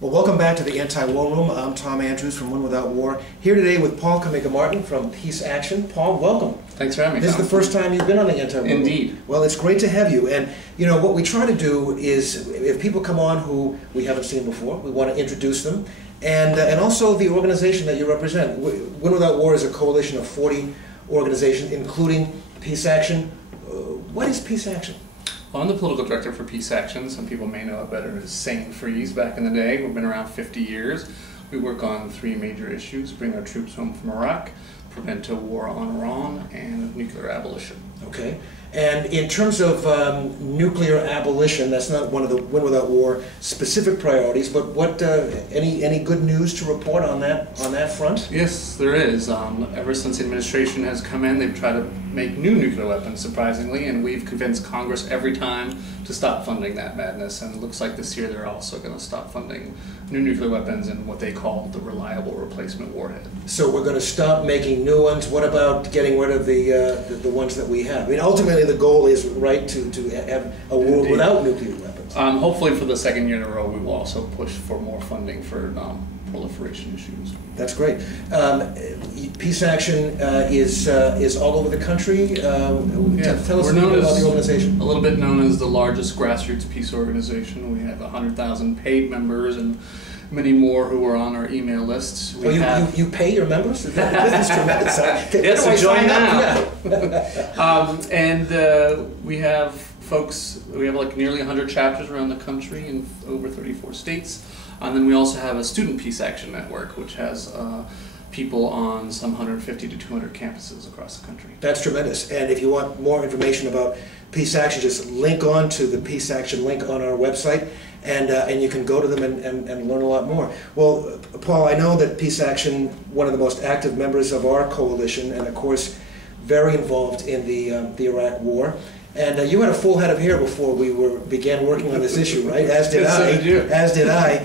Well, welcome back to the Anti-War Room. I'm Tom Andrews from Win Without War. Here today with Paul Kawika Martin from Peace Action. Paul, welcome. Thanks for having me, This Tom. is the first time you've been on the Anti-War Room. Indeed. Well, it's great to have you. And, you know, what we try to do is, if people come on who we haven't seen before, we want to introduce them. And also the organization that you represent. Win Without War is a coalition of 40 organizations, including Peace Action. What is Peace Action? Well, I'm the political director for Peace Action. Some people may know it better as Sane Freeze back in the day. We've been around 50 years. We work on three major issues: bring our troops home from Iraq, prevent a war on Iran, and nuclear abolition. Okay. And in terms of nuclear abolition, that's not one of the Win Without War specific priorities, but what any good news to report on that front? Yes, there is. Ever since the administration has come in, they've tried to make new nuclear weapons, surprisingly, and we've convinced Congress every time to stop funding that madness. And it looks like this year they're also going to stop funding new nuclear weapons and what they call the reliable replacement warhead. So we're going to stop making new ones. What about getting rid of the ones that we have? I mean, ultimately the goal is, right, to have a world Indeed. without nuclear weapons. Hopefully for the second year in a row, we will also push for more funding for non-proliferation issues. That's great. Peace Action is all over the country. Tell us a little bit about the organization. A little bit known as the largest grassroots peace organization. We have 100,000 paid members and many more who are on our email lists. You pay your members? This is tremendous. Yes, so join now. Yeah. And we have folks, we have like nearly 100 chapters around the country in over 34 states. And then we also have a student Peace Action network, which has people on some 150 to 200 campuses across the country. That's tremendous. And if you want more information about Peace Action, just link on to the Peace Action link on our website, and you can go to them and learn a lot more. Well, Paul, I know that Peace Action, one of the most active members of our coalition, and of course very involved in the Iraq War. And you had a full head of hair before we began working on this issue, right? As did I. As did I.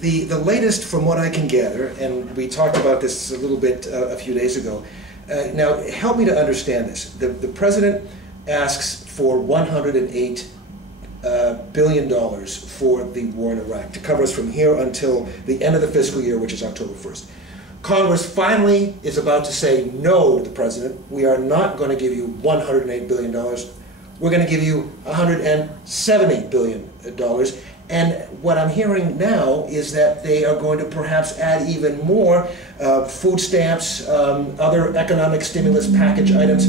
The latest, from what I can gather, and we talked about this a little bit a few days ago. Now, help me to understand this. The president asks for $108 billion for the war in Iraq to cover us from here until the end of the fiscal year, which is October 1st. Congress finally is about to say no to the president. We are not going to give you $108 billion. We're going to give you $170 billion. And what I'm hearing now is that they are going to perhaps add even more food stamps, other economic stimulus package items.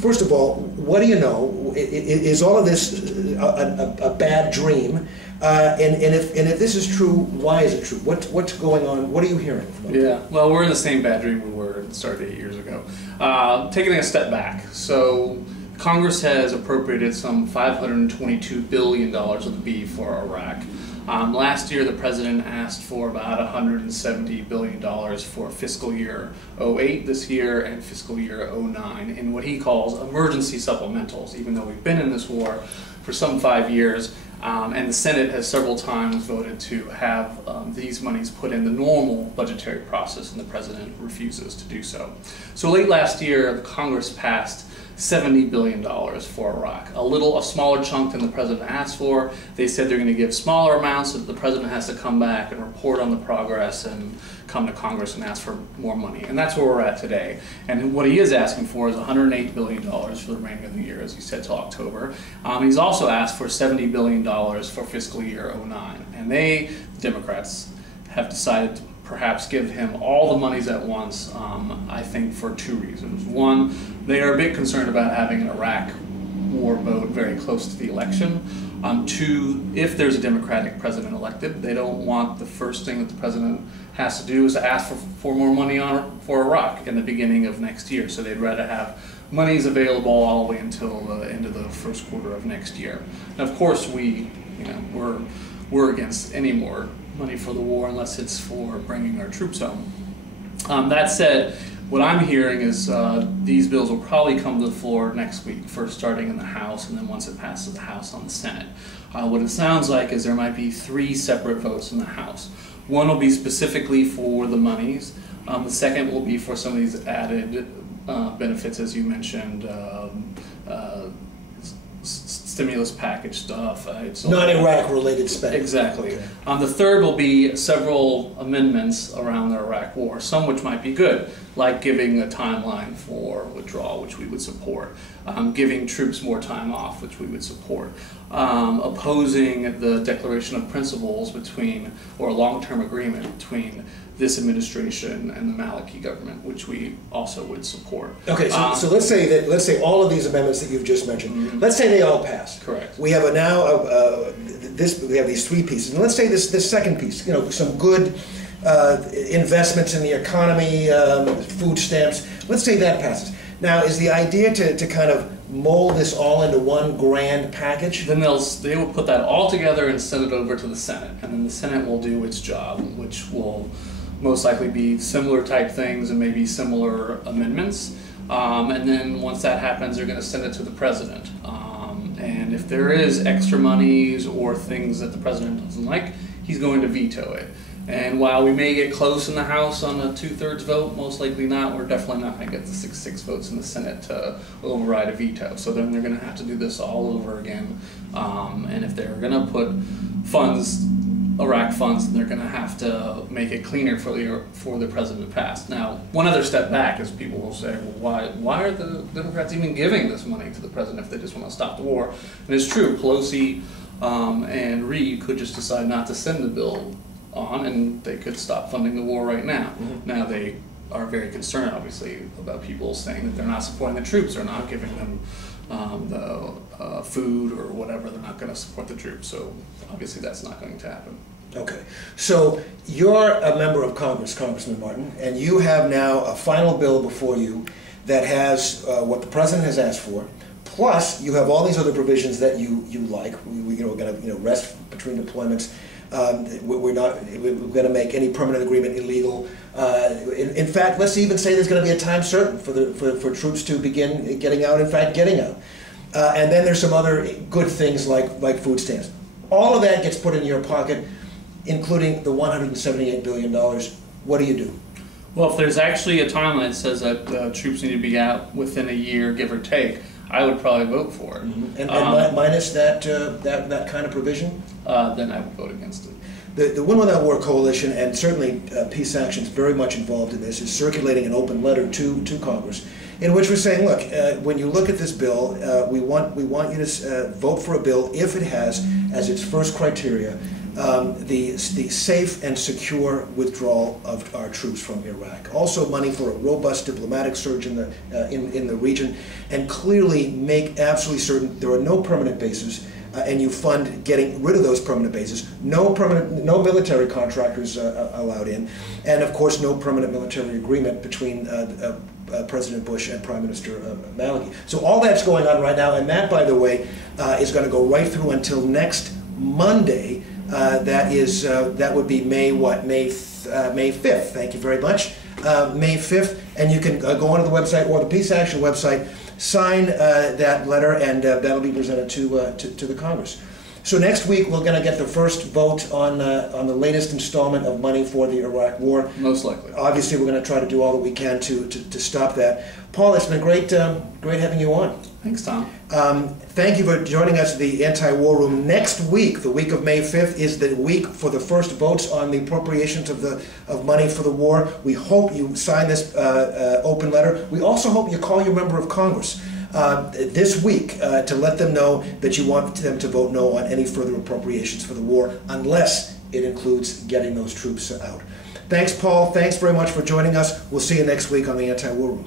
First of all, what do you know? Is all of this a bad dream? And if this is true, why is it true? What's going on? What are you hearing from them? Yeah, well, we're in the same bad dream we were at the start 8 years ago. Taking a step back, so Congress has appropriated some $522 billion of the B for Iraq. Last year, the president asked for about $170 billion for fiscal year 08 this year and fiscal year 09 in what he calls emergency supplementals, even though we've been in this war for some 5 years. And the Senate has several times voted to have these monies put in the normal budgetary process, and the president refuses to do so. So late last year, the Congress passed $70 billion for Iraq, a smaller chunk than the president asked for. They said they're going to give smaller amounts so that the president has to come back and report on the progress and come to Congress and ask for more money. And that's where we're at today. And what he is asking for is $108 billion for the remainder of the year, as you said, till October. He's also asked for $70 billion for fiscal year 09. And the Democrats, have decided to perhaps give him all the monies at once, I think for two reasons. One, they are a bit concerned about having an Iraq war vote very close to the election. Two, if there's a Democratic president elected, they don't want the first thing that the president has to do is to ask for more money for Iraq in the beginning of next year. So they'd rather have monies available all the way until the end of the first quarter of next year. And of course, we're against any more money for the war unless it's for bringing our troops home. That said, what I'm hearing is these bills will probably come to the floor next week, first starting in the House, and then once it passes the House, on the Senate. What it sounds like is there might be 3 separate votes in the House. One will be specifically for the monies. The second will be for some of these added benefits, as you mentioned, stimulus package stuff. Non-Iraq-related spending. Exactly. Okay. The third will be several amendments around the Iraq War, some which might be good, like giving a timeline for withdrawal, which we would support, giving troops more time off, which we would support, opposing the declaration of principles or a long-term agreement between this administration and the Maliki government, which we also would support. Okay, so let's say all of these amendments that you've just mentioned, let's say they all pass. Correct. We have we have these three pieces, and let's say this second piece, some good investments in the economy, food stamps. Let's say that passes. Now, is the idea to kind of mold this all into one grand package? Then they will put that all together and send it over to the Senate, and then the Senate will do its job, which will most likely be similar type things and maybe similar amendments. And then once that happens, they're going to send it to the president. And if there is extra monies or things that the president doesn't like, he's going to veto it. And while we may get close in the House on a 2/3 vote, most likely not, we're definitely not going to get the 6-6 votes in the Senate to override a veto. So then they're going to have to do this all over again. And if they're going to put Iraq funds, then they're going to have to make it cleaner for the president to pass. Now, one other step back is people will say, well, why are the Democrats even giving this money to the president if they just want to stop the war? And it's true, Pelosi and Reid could just decide not to send the bill on, and they could stop funding the war right now. Mm-hmm. Now, they are very concerned, obviously, about people saying that they're not supporting the troops or not giving them the food or whatever. They're not going to support the troops, so obviously that's not going to happen. Okay, so you're a member of Congress, Congressman Martin, and you have now a final bill before you that has what the president has asked for, plus you have all these other provisions that you like. We're going to rest between deployments. We're going to make any permanent agreement illegal. In fact, let's even say there's going to be a time certain for troops to begin getting out. In fact, getting out. And then there's some other good things like food stamps. All of that gets put in your pocket, including the $178 billion. What do you do? Well, if there's actually a timeline that says that troops need to be out within a year, give or take, I would probably vote for it. Mm-hmm. And minus that kind of provision? Then I would vote against it. The Win Without War Coalition, and certainly Peace Action is very much involved in this, is circulating an open letter to Congress in which we're saying, look, when you look at this bill, we want you to vote for a bill if it has as its first criteria the safe and secure withdrawal of our troops from Iraq. Also money for a robust diplomatic surge in the region, and clearly make absolutely certain there are no permanent bases, and you fund getting rid of those permanent bases. No military contractors allowed in, and of course no permanent military agreement between President Bush and Prime Minister Maliki. So all that's going on right now, and that, by the way, is going to go right through until next Monday. That would be May 5th. Thank you very much. May 5th, and you can go onto the website or the Peace Action website, sign that letter, and that'll be presented to the Congress. So next week we're going to get the first vote on the latest installment of money for the Iraq War. Most likely. Obviously, we're going to try to do all that we can to stop that. Paul, it's been great having you on. Thanks, Tom. Thank you for joining us at the Anti-War Room. Next week, the week of May 5th, is the week for the first votes on the appropriations of money for the war. We hope you sign this open letter. We also hope you call your member of Congress this week to let them know that you want them to vote no on any further appropriations for the war, unless it includes getting those troops out. Thanks, Paul. Thanks very much for joining us. We'll see you next week on the Anti-War Room.